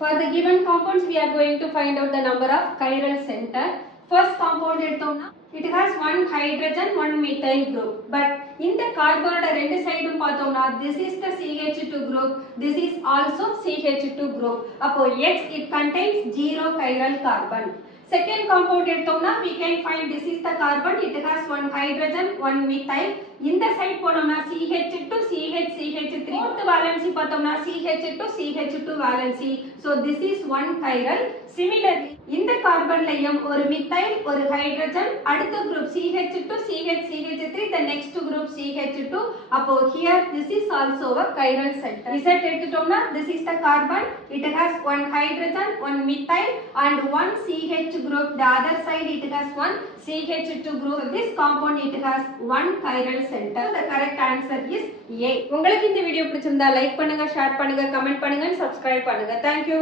For the given compounds, we are going to find out the number of chiral center. First compound எடுத்தோம்னா it has one hydrogen, one methyl group. But in the carbon ரெண்டு சைடும் பார்த்தோம்னா this is the CH2 group, this is also CH2 group. அப்போ X it contains 0 chiral carbon. Second compound எடுத்தோம்னா we can find this is the carbon, it has one hydrogen, one methyl. இந்த side போனோம்னா CH2 CH CH3. Fourth valency பார்த்தோம்னா CH2 CH2 valency. So this is one chiral. Similarly இந்த கார்பன்லயும் ஒரு methyl ஒரு hydrogen அடுத்த group CH2 CH CH3 the next group CH2. அப்போ here this is also a chiral center. Z எடுத்துட்டோம்னா this is the carbon, it has one hydrogen, one methyl and one CH group. The other side it has one CH2 group. This compound it has one chiral center. The correct answer is A. உங்களுக்கு இந்த video பிடிச்சிருந்தா like பண்ணுங்க, share பண்ணுங்க, comment பண்ணுங்க, subscribe பண்ணுங்க. Thank you.